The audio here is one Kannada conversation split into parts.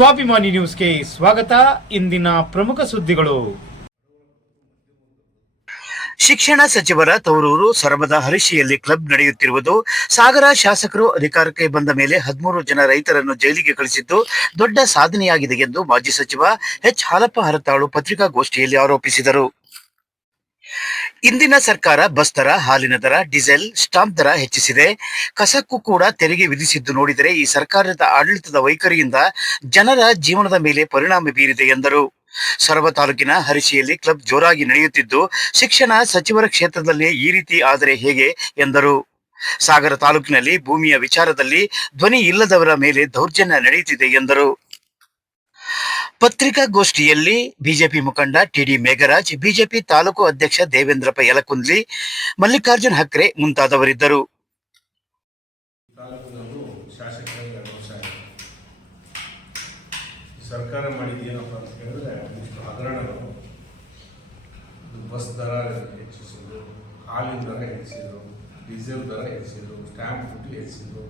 ಸ್ವಾಭಿಮಾನಿ ನ್ಯೂಸ್ಗೆ ಸ್ವಾಗತ. ಇಂದಿನ ಪ್ರಮುಖ ಸುದ್ದಿಗಳು. ಶಿಕ್ಷಣ ಸಚಿವರ ತವರೂರು ಸೊರಬದ ಹರಿಶಿಯಲ್ಲಿ ಕ್ಲಬ್ ನಡೆಯುತ್ತಿರುವುದು ಸಾಗರ ಶಾಸಕರು ಅಧಿಕಾರಕ್ಕೆ ಬಂದ ಮೇಲೆ ಹದಿಮೂರು ಜನ ರೈತರನ್ನು ಜೈಲಿಗೆ ಕಳಿಸಿದ್ದು ದೊಡ್ಡ ಸಾಧನೆಯಾಗಿದೆ ಎಂದು ಮಾಜಿ ಸಚಿವ ಎಚ್ ಹಾಲಪ್ಪ ಹರತಾಳು ಪತ್ರಿಕಾಗೋಷ್ಠಿಯಲ್ಲಿ ಆರೋಪಿಸಿದರು. ಇಂದಿನ ಸರ್ಕಾರ ಬಸ್ ದರ, ಹಾಲಿನ ದರ, ಡೀಸೆಲ್, ಸ್ಟಾಂಪ್ ದರ ಹೆಚ್ಚಿಸಿದೆ. ಕಸಕ್ಕೂ ಕೂಡ ತೆರಿಗೆ ವಿಧಿಸಿದ್ದು ನೋಡಿದರೆ ಈ ಸರ್ಕಾರದ ಆಡಳಿತದ ವೈಖರಿಯಿಂದ ಜನರ ಜೀವನದ ಮೇಲೆ ಪರಿಣಾಮ ಬೀರಿದೆ ಎಂದರು. ಸೊರಬ ತಾಲೂಕಿನ ಹರಿಶಿಯಲ್ಲಿ ಕ್ಲಬ್ ಜೋರಾಗಿ ನಡೆಯುತ್ತಿದ್ದು, ಶಿಕ್ಷಣ ಸಚಿವರ ಕ್ಷೇತ್ರದಲ್ಲಿ ಈ ರೀತಿ ಆದರೆ ಹೇಗೆ ಎಂದರು. ಸಾಗರ ತಾಲೂಕಿನಲ್ಲಿ ಭೂಮಿಯ ವಿಚಾರದಲ್ಲಿ ಧ್ವನಿ ಇಲ್ಲದವರ ಮೇಲೆ ದೌರ್ಜನ್ಯ ನಡೆಯುತ್ತಿದೆ ಎಂದರು. ಪತ್ರಿಕಾಗೋಷ್ಠಿಯಲ್ಲಿ ಬಿಜೆಪಿ ಮುಖಂಡ ಟಿಡಿ ಮೇಘರಾಜ್, ಬಿಜೆಪಿ ತಾಲೂಕು ಅಧ್ಯಕ್ಷ ದೇವೇಂದ್ರಪ್ಪ ಯಲಕುಂದ್ಲಿ, ಮಲ್ಲಿಕಾರ್ಜುನ್ ಹಕ್ರೆ ಮುಂತಾದವರಿದ್ದರು. ಸರ್ಕಾರ ಮಾಡಿದ ಏನಪ್ಪ ಅಂತ ಹೇಳಿದ್ರೆ ಇಷ್ಟು ಹಗರಣಗಳು. ಬಸ್ ದರ ಹೆಚ್ಚಿಸಿದ್ರು, ಹಾಲಿನ ದರ ಹೆಚ್ಚಿಸಿದ್ರು, ಡೀಸೆಲ್ ದರ ಹೆಚ್ಚಿಸಿದ್ರು, ಸ್ಟ್ಯಾಂಪ್ ಡ್ಯೂಟಿ ಹೆಚ್ಚಿಸಿದ್ರು.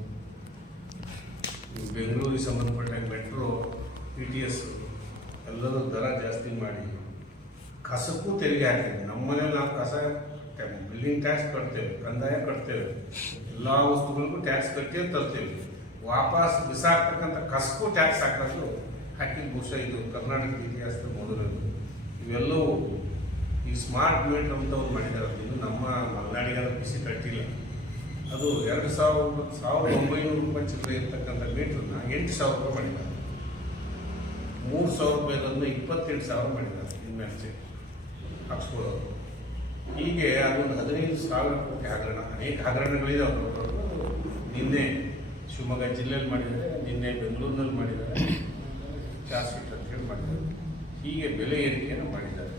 ಬೆಂಗಳೂರಿಗೆ ಸಂಬಂಧಪಟ್ಟ ಮೆಟ್ರೋ ಪಿ ಟಿ ಎಸ್ ಎಲ್ಲರೂ ದರ ಜಾಸ್ತಿ ಮಾಡಿ ಕಸಕ್ಕೂ ತೆರಿಗೆ ಹಾಕಿದ್ವಿ. ನಮ್ಮ ಮನೇಲಿ ನಾವು ಕಸ ಬಿಲ್ಡಿಂಗ್ ಟ್ಯಾಕ್ಸ್ ಕಟ್ತೇವೆ, ಕಂದಾಯ ಕಟ್ತೇವೆ, ಎಲ್ಲ ವಸ್ತುಗಳಿಗೂ ಟ್ಯಾಕ್ಸ್ ಕಟ್ಟಿ ತರ್ತೇವೆ. ವಾಪಸ್ ಬಿಸಾಕ್ತಕ್ಕಂಥ ಕಸಕ್ಕೂ ಟ್ಯಾಕ್ಸ್ ಹಾಕೋದು ಹಾಕಿ ಬಹುಶಃ ಇದು ಕರ್ನಾಟಕ ಇತಿಹಾಸದ ಮೊದಲದು ಇವೆಲ್ಲವೂ ಈ ಸ್ಮಾರ್ಟ್ ಮೀಟರ್ ಅಂತ ಅವ್ರು ಮಾಡಿದ್ದಾರೆ. ಇದು ನಮ್ಮ ಮಲೆನಾಡಿಗೆಲ್ಲ ಬಿಸಿ ಕಟ್ಟಿಲ್ಲ ಅದು ಎರಡು ಸಾವಿರ ಸಾವಿರದ ಒಂಬೈನೂರು ರೂಪಾಯಿ ಚಿಲ್ಲರೆ ಇರ್ತಕ್ಕಂಥ ಮೀಟ್ರನ್ನ ಎಂಟು ಸಾವಿರ ರೂಪಾಯಿ ಮಾಡಿದ್ದಾರೆ. ಮೂರು ಸಾವಿರ ರೂಪಾಯಿದನ್ನು ಇಪ್ಪತ್ತೆಂಟು ಸಾವಿರ ಮಾಡಿದ್ದಾರೆ ಇನ್ಮೇಲೆ ಹಾಕ್ಸ್ಕೊಳ್ಳೋದು ಹೀಗೆ ಅದೊಂದು ಹದಿನೈದು ಸಾವಿರ ಕೋಟಿ ಹಗರಣ. ಅನೇಕ ಅವರು ನಿನ್ನೆ ಶಿವಮೊಗ್ಗ ಜಿಲ್ಲೆಯಲ್ಲಿ ಮಾಡಿದ್ದಾರೆ, ನಿನ್ನೆ ಬೆಂಗಳೂರಿನಲ್ಲಿ ಮಾಡಿದ್ದಾರೆ, ಚಾರ್ಜ್ ಶೀಟ್ ಅಂತ ಹೇಳಿ ಮಾಡಿದ್ದಾರೆ. ಹೀಗೆ ಬೆಲೆ ಏರಿಕೆಯನ್ನು ಮಾಡಿದ್ದಾರೆ.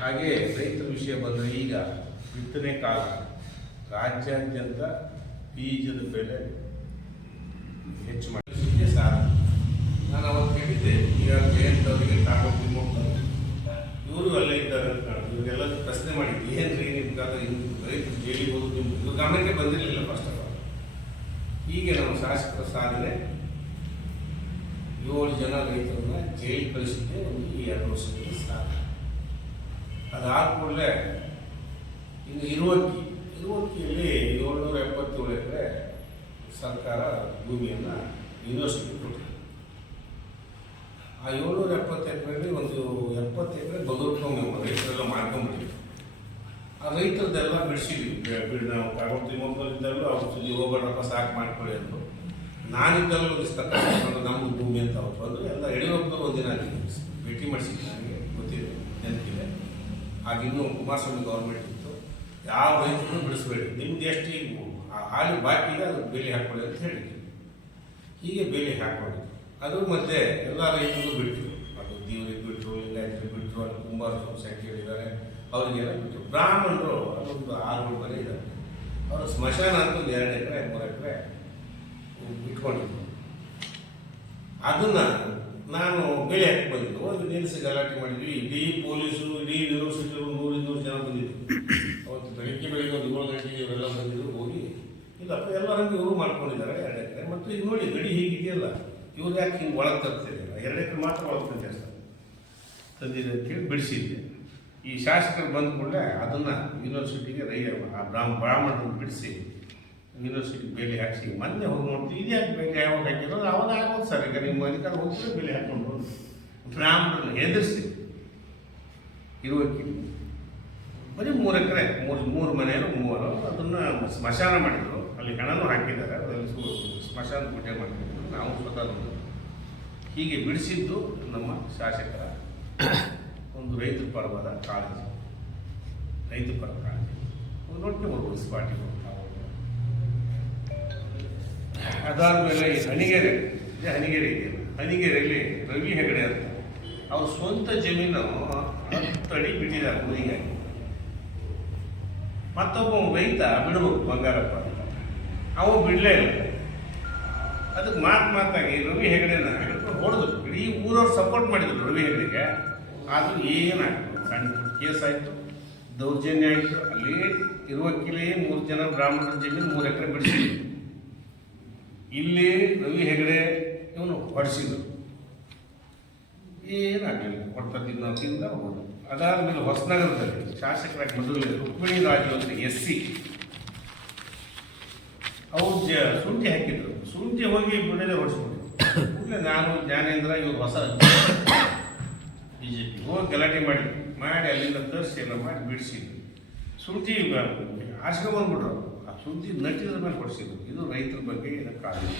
ಹಾಗೆ ರೈತರ ವಿಷಯ ಬಂದರೆ ಈಗ ಬಿತ್ತನೆ ಕಾಲ. ರಾಜ್ಯಾದ್ಯಂತ ಬೀಜದ ಬೆಲೆ ಹೆಚ್ಚು ಮಾಡಿ ಸಾಲ ನಾನು ಅವತ್ತು ಹೇಳಿದ್ದೆ ಈಗ ಜಯಂತವರಿಗೆ ಟಾಟಾ ತಿಮ್ಮಪ್ಪನವರು ಇವರು ಅಲ್ಲೇ ಇದ್ದಾರೆ ಅಂತ ಕಾಣುತ್ತೆ. ಇವ್ರಿಗೆಲ್ಲ ಪ್ರಶ್ನೆ ಮಾಡಿ ಏನ್ರಿ ರೀ ನಿಮ್ಗಾದ್ರೆ ಹಿಂಗೆ ರೈತರು ಇವ್ರ ಗಮನಕ್ಕೆ ಬಂದಿರಲಿಲ್ಲ ಫಸ್ಟ್ ಆಫ್ ಆಲ್ ಹೀಗೆ ನಮ್ಮ ಶಾಸಕರ ಸಾಧನೆ, ಏಳು ಜನ ರೈತರನ್ನ ಜೈಲು ಕಳಿಸಿದ್ದೆ ಒಂದು ಈ ಎರಡು ವರ್ಷದಲ್ಲಿ ಸಾಧನೆ. ಅದಾದ ಕೂಡಲೇ ಇನ್ನು ಇರುವಕ್ಕಿ ಇರುವಕ್ಕಿಯಲ್ಲಿ ಏಳ್ನೂರ ಎಪ್ಪತ್ತೇಳು ಎಕರೆ ಸರ್ಕಾರ ಭೂಮಿಯನ್ನು ಯೂನಿವರ್ಸಿಟಿ ಕೊಟ್ಟಿದೆ. ಆ ಏಳ್ನೂರ ಎಪ್ಪತ್ತು ಎಕರೆಯಲ್ಲಿ ಒಂದು ಎಪ್ಪತ್ತು ಎಕರೆ ಬದುರ್ಕೊಂಬ ರೈತರೆಲ್ಲ ಮಾಡ್ಕೊಂಬಿಟ್ಟಿವಿ ಆ ರೈತರದ್ದೆಲ್ಲ ಬಿಡಿಸಿದ್ವಿ ಬಿಡಿ ನಾವು ಕಾಗೋಡು ತಿಮ್ಮಪ್ಪನಿದ್ದಾಗಲೂ ಅವ್ರ ಸುದ್ದಿ ಹೋಗೋಣಪ್ಪ, ಸಾಕು ಮಾಡ್ಕೊಳ್ಳಿ ಅಂದರು. ನಾನಿದ್ದಾಗಲೂ ಒಂದು ನಮ್ಮ ಭೂಮಿ ಅಂತ ಅವ್ರು ಬಂದರು. ಎಲ್ಲ ಯಡಿಯೂರಪ್ಪನವ್ರು ಒಂದಿನ ಭೇಟಿ ಮಾಡಿಸಿದ್ವಿ ನನಗೆ ಗೊತ್ತಿದೆ ನೆನಪಿದೆ. ಆಗಿನ್ನೂ ಕುಮಾರಸ್ವಾಮಿ ಗೌರ್ಮೆಂಟ್ ಇತ್ತು. ಯಾವ ರೈತರು ಬಿಡಿಸ್ಬೇಡಿ. ನಿಮ್ದು ಎಷ್ಟು ಈಗ ಹಾಲಿ ಬಾಕಿ ಇದೆ ಅದು ಬೇಲಿ ಹಾಕ್ಕೊಳ್ಳಿ ಅಂತ ಹೇಳಿದ್ವಿ ಹೀಗೆ ಬೇಲಿ ಹಾಕೊಂಡಿದ್ದು ಅದು ಮಧ್ಯೆ ಎಲ್ಲ ರೈತರು ಬಿಟ್ಟರು ಅದು ದೇವರಿಗೆ ಬಿಟ್ಟರು ಲಿಂಗಾಯತರಿಗೆ ಬಿಟ್ಟರು ಅಲ್ಲಿ ಕುಮಾರಸ್ವಾಮಿ ಸಂಖ್ಯೆ ಇದ್ದಾರೆ ಅವರಿಗೆಲ್ಲ ಬ್ರಾಹ್ಮಣರು ಅದೊಂದು ಆರು ಮನೆ ಇದ್ದಾರೆ ಅವರು ಸ್ಮಶಾನ ಅಂತ ಒಂದು ಎರಡು ಎಕರೆ, ಮೂರು ಎಕರೆ ಇಟ್ಕೊಂಡಿದ್ರು. ಅದನ್ನ ನಾನು ಬೆಳೆ ಹಾಕಿ ಬಂದಿದ್ದು. ಒಂದು ನಿಲ್ಲಿಸಿ ಗಲಾಟೆ ಮಾಡಿದ್ವಿ. ಇಡೀ ಪೊಲೀಸರು, ಇಡೀ ಯೂನಿವರ್ಸಿಟಿಯವರು ನೂರು ಇನ್ನೂರು ಜನ ಬಂದಿದ್ರು. ಅವತ್ತು ಬೆಳಿಗ್ಗೆ ಬೆಳಿಗ್ಗೆ ಒಂದು ಏಳು ಗಂಟೆಗೆ ಇವರೆಲ್ಲ ಬಂದಿದ್ರು, ಹೋಗಿ. ಇಲ್ಲಪ್ಪ ಎಲ್ಲ ಹಂಗೆ ಇವರು ಮಾಡ್ಕೊಂಡಿದ್ದಾರೆ, ಎರಡು ಎಕರೆ. ಮತ್ತು ಈಗ ನೋಡಿ, ಗಡಿ ಹೀಗಿದೆಯಲ್ಲ. ಇವ್ರು ಯಾಕೆ ಹಿಂಗೆ ಒಳಗೆ ತರ್ತಿದ್ದೀರ? ಎರಡು ಎಕರೆ ಮಾತ್ರ ಒಳಗೆ ತಂದೆ ಸರ್ ತಂದಿದೆ ಅಂತೇಳಿ ಬಿಡಿಸಿದ್ದೆ. ಈ ಶಾಸಕರು ಬಂದ ಕೂಡಲೇ ಅದನ್ನು ಯೂನಿವರ್ಸಿಟಿಗೆ ರೈ ಆ ಬ್ರಾಹ್ಮ ಬ್ರಾಹ್ಮಣರನ್ನು ಬಿಡಿಸಿ ಯೂನಿವರ್ಸಿಟಿ ಬೇಲಿ ಹಾಕಿಸಿ ಮೊನ್ನೆ ಹೋಗಿ ನೋಡ್ತೀವಿ ಇದ್ಯಾಕೆ ಬೇಲಿ ಯಾವಾಗ ಹಾಕಿದ್ರು? ಅವಾಗ ಆಗೋದು ಸರ್, ಈಗ ನಿಮ್ಮ ಅಧಿಕಾರ ಹೋಗ್ತಾರೆ ಬೇಲಿ ಹಾಕ್ಕೊಂಡು ಬ್ರಾಹ್ಮಣರನ್ನು ಹೆದರಿಸಿ ಇರುವಕ್ಕೆ ಬರೀ ಮೂರು ಎಕರೆ, ಮೂರು ಮೂರು ಮನೆಯವರು ಮೂವರು, ಅದನ್ನು ಸ್ಮಶಾನ ಮಾಡಿದರು. ಅಲ್ಲಿ ಹಣನೂ ಹಾಕಿದ್ದಾರೆ, ಅದರಲ್ಲಿ ಸ್ಮಶಾನ ಪೂಜೆ ಮಾಡ್ತಿದ್ರು, ನಾವು ಸ್ವತಃ ಹೀಗೆ ಬಿಡಿಸಿದ್ದು ನಮ್ಮ ಶಾಸಕರ ಒಂದು ರೈತರ ಪರವಾದ ಕಾಳಜಿ. ರೈತ ಪರ ಕಾಳಜಿ. ಒಂದು ಸ್ಪಾಟಿಗೆ ಅದಾದಮೇಲೆ ಈ ಹಣಿಗೆರೆ ಇದೆ ಹಣಿಗೆರೆ ಇದೆಯಲ್ಲ ಹಣಿಗೆರೆಯಲ್ಲಿ ರವಿ ಹೆಗಡೆ ಅಂತ. ಅವ್ರ ಸ್ವಂತ ಜಮೀನು ಅಡಿ ಬಿಟ್ಟಿದ್ದಾರೆ ಊರಿಗೆ ಮತ್ತೊಬ್ಬ ರೈತ ಬಿಡಬೇಕು ಬಂಗಾರಪ್ಪ ಅಂತ. ಅವ ಬಿಡಲೇ ಇಲ್ಲ. ಅದಕ್ಕೆ ಮಾತು ಮಾತಾಗಿ ರವಿ ಹೆಗಡೆನ ಹೊಡೆದ್ರು ಇಡೀ ಊರವ್ರು ಸಪೋರ್ಟ್ ಮಾಡಿದ್ರು ರವಿ ಹೆಗಡೆಗೆ. ಆದರೂ ಏನಾಯಿತು ಸಣ್ಣ ಕೇಸ್ ಆಯಿತು, ದೌರ್ಜನ್ಯ ಆಯಿತು. ಅಲ್ಲಿ ಇರುವಕ್ಕಿಲೇ ಮೂರು ಜನ ಬ್ರಾಹ್ಮಣರ ಜಮೀನು ಮೂರು ಎಕರೆ ಬಿಡಿಸಿದ್ರು. ಇಲ್ಲಿ ರವಿ ಹೆಗಡೆ ಇವನು ಹೊಡಿಸಿದ್ರು. ಏನಾಗಲಿಲ್ಲ? ಕೊಡ್ತದ್ದು ತಿಂದ ಹೋಗೋದು ಅದಾದಮೇಲೆ ಹೊಸನಗರದಲ್ಲಿ ಶಾಸಕರಾಗಿ ಮೊದಲು ರುಕ್ಮಿಣಿ ರಾಜು ಅಂತ ಎಸ್ ಸಿ. ಅವ್ರು ಜ ಶುಂಠಿ ಹಾಕಿದ್ರು. ಶುಂಠಿ ಹೋಗಿ ಬಿಡದೆ ಹೊಡಿಸ್ಬಿಟ್ಟು ಇಲ್ಲ ನಾನು ಜ್ಞಾನೇಂದ್ರ ಇವ್ರು ಹೊಸ ಬಿ ಜೆ ಹೋಗಿ ಗಲಾಟೆ ಮಾಡಿ ಮಾಡಿ ಅಲ್ಲಿಂದ ತರಿಸಿ ಎಲ್ಲ ಮಾಡಿ ಬಿಡಿಸಿದ್ರು. ಆಸೆ ಬಂದ್ಬಿಟ್ರು. ಆ ಸುದ್ದಿ ನಟಿದ್ರ ಮೇಲೆ ಕೊಡಿಸಿದ್ರು. ಇದು ರೈತರ ಬಗ್ಗೆ ಇದಕ್ಕೆ ಕಾಳಜಿ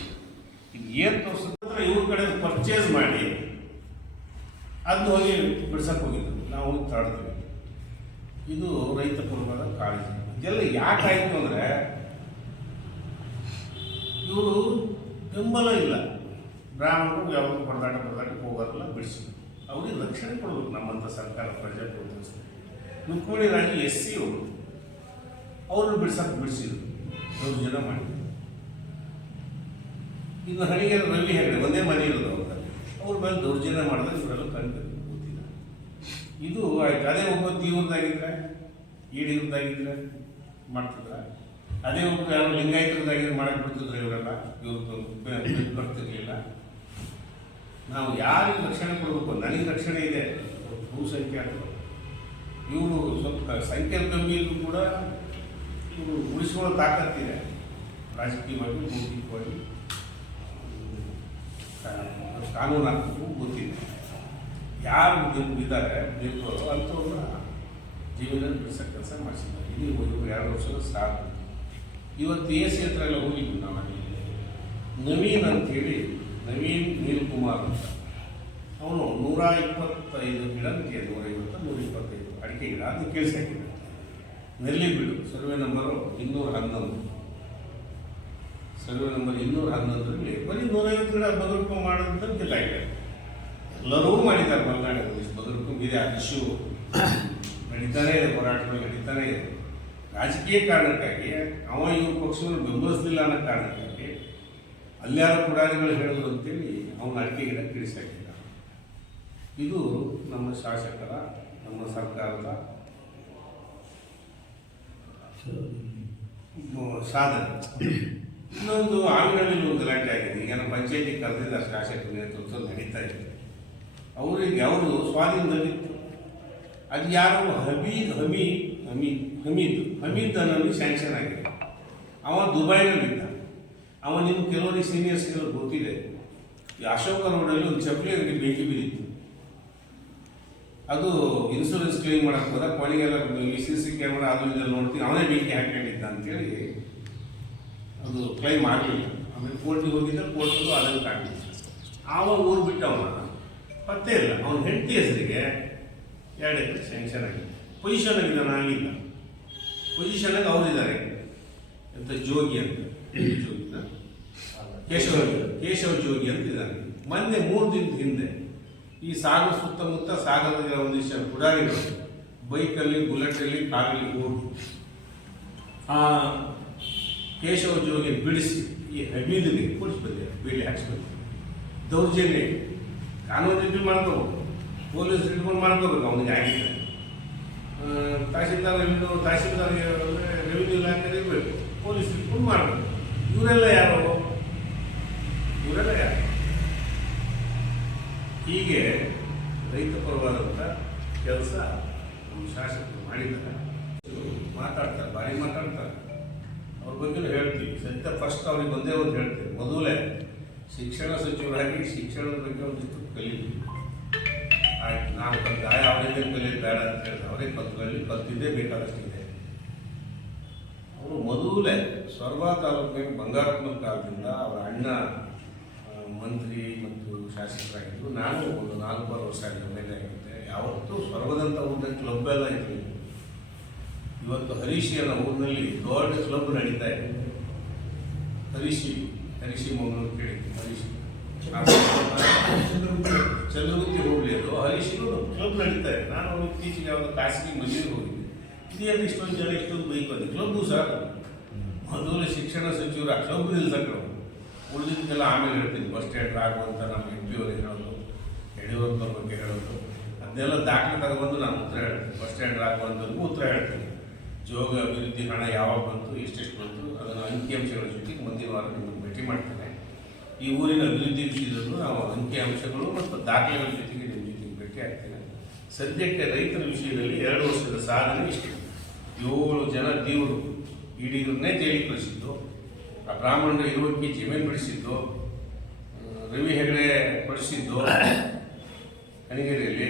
ಈಗ ಏನು ತೋರಿಸಿದ್ರೆ ಇವ್ರ ಕಡೆ ಪರ್ಚೇಸ್ ಮಾಡಿ ಅದನ್ನ ಹೋಗಿ ಬಿಡ್ಸಕ್ಕೆ ಹೋಗಿದ್ರು. ನಾವು ಹೋಗಿ ತಾಡ್ತೀವಿ ಇದು ರೈತ ಪೂರ್ವದ ಕಾಳಜಿ. ಇದೆಲ್ಲ ಯಾಕಾಯಿತು ಅಂದರೆ ಇವರು ಬೆಂಬಲ ಇಲ್ಲ. ಬ್ರಾಹ್ಮಣರು ಯಾವಾಗ ಹೊಡೆದಾಟ ಹೊಡೆದಾಟಕ್ಕೆ ಹೋಗೋದಿಲ್ಲ ಬಿಡಿಸಿ ಅವ್ರಿಗೆ ರಕ್ಷಣೆ ಕೊಡಬೇಕು ನಮ್ಮಂಥ ಸರ್ಕಾರ ಪ್ರಜಾಪ್ರಭುತ್ವ ಮುಖ್ಯಮಂತ್ರಿ ರಾಣಿ ಎಸ್ ಸಿ ಅವರು. ಅವ್ರನ್ನ ಬಿಡ್ಸಕ್ಕೆ ಬಿಡಿಸಿದ್ರು. ಅವ್ರು ಜನ ಮಾಡಿ ಇನ್ನು ಹಣಿಗೆ ರವಿ ಹೇಳಿ ಒಂದೇ ಮನೆ ಇರೋದು ಅವ್ರ ಅವ್ರ ಮೇಲೆ ದೌರ್ಜನ್ಯ ಮಾಡಿದ್ರೆ ಇವರೆಲ್ಲ ಕಂಡು ಗೊತ್ತಿಲ್ಲ ಇದು ಆಯ್ತು. ಅದೇ ಒಬ್ಬ ತೀವ್ರದಾಗಿದ್ರೆ ಈಡಿಗ್ರದಾಗಿದ್ರೆ ಮಾಡ್ತಿದ್ರ? ಅದೇ ಒಬ್ಬ ಯಾರು ಲಿಂಗಾಯತರದಾಗಿದ್ರೆ ಮಾಡಕ್ ಬಿಡ್ತಿದ್ರು ಇವರೆಲ್ಲ? ಇವ್ರದ್ದು ಬರ್ತಿರ್ಲಿಲ್ಲ? ನಾವು ಯಾರಿಗೆ ರಕ್ಷಣೆ ಕೊಡಬೇಕು? ನನಗೆ ರಕ್ಷಣೆ ಇದೆ. ಭೂಸಂಖ್ಯಾತರು ಇವರು ಸ್ವಲ್ಪ ಸಂಖ್ಯೆ ಕಮ್ಮಿ ಇದ್ರು ಕೂಡ ಇವರು ಉಳಿಸಿಕೊಳ್ಳೋ ತಾಕತ್ತಿದೆ ರಾಜಕೀಯವಾಗಿ, ಭೌತಿಕವಾಗಿ. ಕಾನೂನಾತ್ಮಕವೂ ಗೊತ್ತಿದೆ ಯಾರು ಇದ್ದಾರೆ ಬೇಕು ಅಂಥವ್ರನ್ನ ಜೀವನದಲ್ಲಿ ಬಿಡಿಸೋ ಕೆಲಸ ಮಾಡಿಸಿದ್ದಾರೆ. ಇದು ಒಂದು ಎರಡು ವರ್ಷದ ಸಾಕು. ಇವತ್ತು ಎ ಸಿ ಹತ್ರ ಎಲ್ಲ ಹೋಗಿದ್ವಿ ನಾವು ನವೀನ್ ಅಂತೇಳಿ ನವೀನ್ ನೀಲ್ಕುಮಾರ್ ಅಂತ. ಅವನು ನೂರ ಇಪ್ಪತ್ತೈದು ಗಿಡ ಅಂತೆ ನೂರ ಐವತ್ತು ನೂರ ಇಪ್ಪತ್ತೈದು ಅಡಿಕೆ ಗಿಡ ಅದು ಕೇಳಿಸಾಕಿದ್ದ ನೆಲ್ಲಿ ಬಿಡು, ಸರ್ವೆ ನಂಬರು ಇನ್ನೂರ ಹನ್ನೊಂದು. ಸರ್ವೆ ನಂಬರ್ ಇನ್ನೂರ ಹನ್ನೊಂದರಲ್ಲಿ ಬರೀ ನೂರೈವತ್ತು ಗಿಡ ಬದುಕು ಮಾಡೋದಂತ ಇದೆ ಎಲ್ಲರೂ ಮಾಡಿದ್ದಾರೆ ಮಲೆನಾಡಿನಲ್ಲಿ ಬದುಕು ಇದೆ ಆ ಇಶ್ಯೂ ನಡೀತಾನೆ ಇದೆ, ಹೋರಾಟಗಳು ನಡೀತಾನೆ ಇದೆ. ರಾಜಕೀಯ ಕಾರಣಕ್ಕಾಗಿ, ಅವ ಇವ್ರ ಪಕ್ಷವನ್ನು ಬೆಂಬಲಿಸಲಿಲ್ಲ ಅನ್ನೋ ಕಾರಣಕ್ಕಾಗಿ ಅಲ್ಯಾರ ಪುಡಾರಿಗಳು ಹೇಳೋದು ಅಂತೇಳಿ ಅವನ ಅಡಿಕೆ ಗಿಡ ಕಿಡಿಸಾಕಿದ್ದ ಇದು ನಮ್ಮ ಶಾಸಕರ, ನಮ್ಮ ಸರ್ಕಾರದ ಸಾಧನೆ. ಇನ್ನೊಂದು ಆಂಗ್ಲದಲ್ಲಿ ಒಂದು ಗಲಾಟೆ ಆಗಿದೆ. ಈಗ ನಮ್ಮ ಪಂಚಾಯತಿ ಕರೆದಿದ್ದ ಶಾಸಕರ ನೇತೃತ್ವ ನಡೀತಾ ಇದೆ. ಅವರಿಗೆ ಅವರು ಸ್ವಾಧೀನದಲ್ಲಿತ್ತು. ಅದು ಯಾರು ಹಮೀದ್ ಹಮೀದ್ ಹಮೀದ್ ಹಮೀದ್ ಹಮೀದ್ ಅನ್ನೋದು ಸ್ಯಾಂಕ್ಷನ್ ಆಗಿದೆ. ಅವ ದುಬೈನಲ್ಲಿದ್ದ ಅವ ನಿಮ್ಮ ಕೆಲವರಿಗೆ ಸೀನಿಯರ್ಸ್ಗೆಲ್ಲ ಗೊತ್ತಿದೆ. ಈ ಅಶೋಕ ರೋಡಲ್ಲಿ ಒಂದು ಚಪ್ಪಲಿ ಅಂಗಡಿ ಬೆಂಕಿ ಬಿದ್ದಿತ್ತು. ಅದು ಇನ್ಸೂರೆನ್ಸ್ ಕ್ಲೇಮ್ ಮಾಡಕ್ಕೆ ಹೋದ ಕೊನೆಗೆಲ್ಲ ಈ ಸಿ ಸಿ ಕ್ಯಾಮ್ರಾ ಅದು ಇದೆಲ್ಲ ನೋಡ್ತೀವಿ ಅವನೇ ಬೆಂಕಿ ಹಾಕೊಂಡಿದ್ದ ಅಂತೇಳಿ ಅದು ಕ್ಲೈಮ್ ಆಗಲಿಲ್ಲ. ಆಮೇಲೆ ಕೋರ್ಟಿಗೆ ಹೋಗಿದ್ದ ಕೋರ್ಟು ಅದನ್ನು ಕಾಣಲಿಲ್ಲ. ಆವ ಊರು ಬಿಟ್ಟವನ ಪತ್ತೆ ಇಲ್ಲ, ಅವನ ಹೆಂಡತಿ ಹೆಸರಿಗೆ ಎರಡು ಎಕರೆ ಸ್ಯಾಂಕ್ಷನ್ ಆಗಿದೆ. ಪೊಸಿಷನ್ ಆಗಿಲ್ಲ ಪೊಸಿಷನಾಗಿ ಅವರಿದ್ದಾರೆ. ಎಂತ ಜೋಗಿ ಅಂತ. ಜೋಗಿನ ಕೇಶವ ಕೇಶವ ಜೋಗಿ ಅಂತ ಇದ್ದಾನೆ ಮೊನ್ನೆ ಮೂರು ದಿನದ ಹಿಂದೆ ಈ ಸಾಗರ ಸುತ್ತಮುತ್ತ ಸಾಗರದ ಒಂದಿಷ್ಟು ಪುಡಾರಿಗಳು ಬೈಕಲ್ಲಿ ಬುಲೆಟಲ್ಲಿ ಕಾರಲ್ಲಿ ಹೋಗಿ ಆ ಕೇಶವ ಜೋಗಿ ಬಿಡಿಸಿ ಈ ಹಮೀದಿಗೆ ಕೊಡಿಸ್ಬಿಟ್ಟೆ ಬೇಲಿ ಹಾಕ್ಸ್ಬೇಕು ದೌರ್ಜನ್ಯ ಕಾನೂನು ರೀತಿ ಮಾಡ್ಕೋಬೇಕು. ಪೊಲೀಸ್ ಇಟ್ಕೊಂಡು ಮಾಡ್ಕೋಬೇಕು ಅವನಿಗೆ ಆಗಿಲ್ಲ ಆ, ತಹಸೀಲ್ದಾರ್ ತಹಸೀಲ್ದಾರ್ ರೆವಿನ್ಯೂ ಇಲಾಖೆ ಇರಬೇಕು. ಪೊಲೀಸ್ ಇಟ್ಕೊಂಡು ಮಾಡಬೇಕು. ಇವರೆಲ್ಲ ಯಾರು? ಇವರೆಲ್ಲ ಯಾರು? ಹೀಗೆ ರೈತ ಪರವಾದಂಥ ಕೆಲಸ ನಮ್ಮ ಶಾಸಕರು ಮಾಡಿದ್ದಾರೆ. ಮಾತಾಡ್ತಾರೆ, ಭಾರಿ ಮಾತಾಡ್ತಾರೆ. ಅವ್ರ ಬಗ್ಗೆ ಹೇಳ್ತೀವಿ. ಸದ್ಯ ಫಸ್ಟ್ ಅವ್ರಿಗೆ ಬಂದೇ ಒಂದು ಹೇಳ್ತೀವಿ ಮೊದಲೇ ಶಿಕ್ಷಣ ಸಚಿವರಾಗಿ ಶಿಕ್ಷಣದ ಬಗ್ಗೆ ಒಂದಿಷ್ಟು ಕಲಿತೀವಿ ಆಯ್ತು, ನಾವು ಗಾಯ ಅವರಿಂದ ಕಲಿಯೋದು ಬೇಡ ಅಂತ ಹೇಳಿದ್ರೆ ಅವರೇ ಕಲ್ತ್ಕೊಳ್ಳಿ ಕಲ್ತಿದ್ದೇ ಬೇಕಾದಷ್ಟಿದೆ. ಅವರು ಮೊದಲೇ ಸ್ವರ್ವ ತಾಲೂಕಿನ ಬಂಗಾರಪ್ಪನ ಕಾಲದಿಂದ ಅವರ ಅಣ್ಣ ಮಂತ್ರಿ ಮತ್ತು ಶಾಸಕರಾಗಿದ್ದು ನಾನು ಒಂದು ನಾಲ್ಕೂವರೆ ವರ್ಷ ಆಗಿದೆ ಮೇಲೆ ಆಗಿದ್ದೆ. ಯಾವತ್ತೂ ಸ್ವರ್ಗದಂಥ ಊರಿನ ಕ್ಲಬ್ ಎಲ್ಲ ಇತ್ತು ಇವತ್ತು ಹರೀಶಿ ಅನ್ನೋ ಊರಿನಲ್ಲಿ ದೊಡ್ಡ ಕ್ಲಬ್ ನಡೀತಾ ಇದೆ. ಹರೀಶಿ ಹರೀಶಿ ಮಂಗಳೂರು ಕೇಳಿ. ಹರೀಶಿ. ಚಂದ್ರಗುತ್ತಿ ಹೋಗ್ಲಿ ಅದು. ಹರೀಶಿಗೂ ಕ್ಲಬ್ ನಡೀತಾ ಇದೆ. ನಾನು ಇತ್ತೀಚೆಗೆ ಯಾವುದು ಖಾಸಗಿ ಮದುವೆಗೆ ಹೋಗಿದ್ದೆ. ಇದೇನು ಇಷ್ಟೊಂದು ಜನ ಇಷ್ಟೊಂದು ಬೈಕ್ ಬಂದು ಕ್ಲಬ್ಬು ಸರ್. ಮೊದಲು ಶಿಕ್ಷಣ ಸಚಿವರು ಆ ಕ್ಲಬ್ ನಿಲ್ಸಕ್ರು ಉಳಿದಿದ್ದೆಲ್ಲ ಆಮೇಲೆ ಹೇಳ್ತೀನಿ. ಬಸ್ ಸ್ಟ್ಯಾಂಡ್ ಆಗುವಂತ ನಮ್ಮ ಎಂ ಪಿ ಅವ್ರಿಗೆ ಹೇಳೋದು ಯಡಿಯೂರಪ್ಪನ ಬಗ್ಗೆ ಹೇಳೋದು ಅದನ್ನೆಲ್ಲ ದಾಖಲೆ ತಗೊಬಂದು ನಾನು ಉತ್ತರ ಹೇಳ್ತೀನಿ. ಬಸ್ ಸ್ಟ್ಯಾಂಡ್ ಆಗುವಂಥದ್ದು ಉತ್ತರ ಹೇಳ್ತೀನಿ. ಜೋಗ ಅಭಿವೃದ್ಧಿ ಹಣ ಯಾವಾಗ ಬಂತು, ಎಷ್ಟೆಷ್ಟು ಬಂತು, ಅದನ್ನು ಅಂಕಿಅಂಶಗಳ ಜೊತೆಗೆ ಮುಂದಿನ ವಾರ ನಿಮ್ಮನ್ನು ಭೇಟಿ ಮಾಡ್ತೇನೆ. ಈ ಊರಿನ ಅಭಿವೃದ್ಧಿ ವಿಷಯದಲ್ಲೂ ನಾವು ಅಂಕಿಅಂಶಗಳು ಮತ್ತು ದಾಖಲೆಗಳ ಜೊತೆಗೆ ನಿಮ್ಮ ಜೊತೆಗೆ ಭೇಟಿ ಆಗ್ತೇನೆ. ಸದ್ಯಕ್ಕೆ ರೈತರ ವಿಷಯದಲ್ಲಿ ಎರಡು ವರ್ಷದ ಸಾಧನೆ ಇಷ್ಟು. ಏಳು ಜನ ದೇವರು ಇಡೀರನ್ನೇ ಜೈಲಿಗೆ ಕಳಿಸಿದ್ದು ಆ ಬ್ರಾಹ್ಮಣರು ಇರುವಕ್ಕೆ ಜಮೀನು ಬಿಡಿಸಿದ್ದು ರವಿ ಹೆಗಡೆ ಪಡಿಸಿದ್ದು ಕಣಿಗೆರೆಯಲ್ಲಿ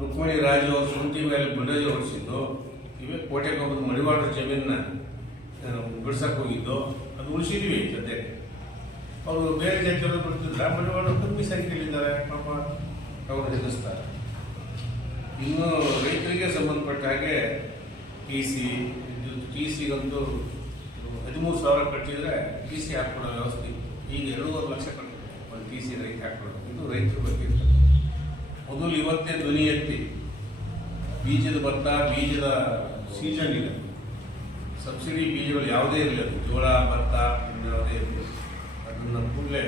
ರುಕ್ಮಿಣಿ ರಾಜು ಅವರು ಶುಂಠಿ ಮೇಲೆ ಬುಲ್ಡೋಜರ್ ಹೊಡಿಸಿದ್ದು, ಇವೇ ಕೋಟೆ ಹೋಗೋದು ಮಡಿವಾಡ ಜಮೀನನ್ನ ಬಿಡ್ಸಕ್ಕೆ ಹೋಗಿದ್ದು, ಅದು ಉಳಿಸಿದ್ವಿ ಜೊತೆ ಅವರು ಬೇರೆ ಜಾತಿಯವರು ಬಿಡ್ತಿಲ್ಲ ಮಡಿವಾಡ ಕಮ್ಮಿ ಸಂಖ್ಯೆಯಲ್ಲಿದ್ದಾರೆ ಪಾಪ, ಅವರು ಹೆದರ್ಸ್ತಾರೆ. ಇನ್ನು ರೈತರಿಗೆ ಸಂಬಂಧಪಟ್ಟ ಹಾಗೆ ಟಿ ಸಿ ಟಿ ಸಿಗೊಂದು ಹದಿಮೂರು ಸಾವಿರ ಕಟ್ಟಿದ್ರೆ ಟಿ ಸಿ ಹಾಕ್ಕೊಡೋ ವ್ಯವಸ್ಥೆ ಇತ್ತು. ಈಗ ಎರಡೂವರೆ ಲಕ್ಷ ಕಟ್ಟಬೇಕು ಒಂದು ಟಿ ಸಿ ರೈತ ಹಾಕ್ಕೊಡೋದು. ಇದು ರೈತರ ಬಗ್ಗೆ. ಮೊದಲು ಇವತ್ತೇ ಧ್ವನಿ ಎತ್ತಿ ಬೀಜದ ಭತ್ತ, ಬೀಜದ ಸೀಸನ್ ಇದೆ. ಸಬ್ಸಿಡಿ ಬೀಜಗಳು ಯಾವುದೇ ಇರಲಿ ಅದು. ಜೋಳ, ಭತ್ತ ಯಾವುದೇ ಇರಲಿ. ಅದನ್ನು ಕೂಡಲೇ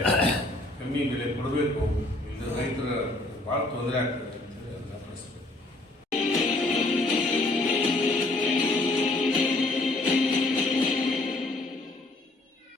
ಕಮ್ಮಿ ಬೆಲೆ ಕೊಡಬೇಕು. ಇದು ರೈತರ ಭಾಳ ತೊಂದರೆ ಆಗ್ತದೆ.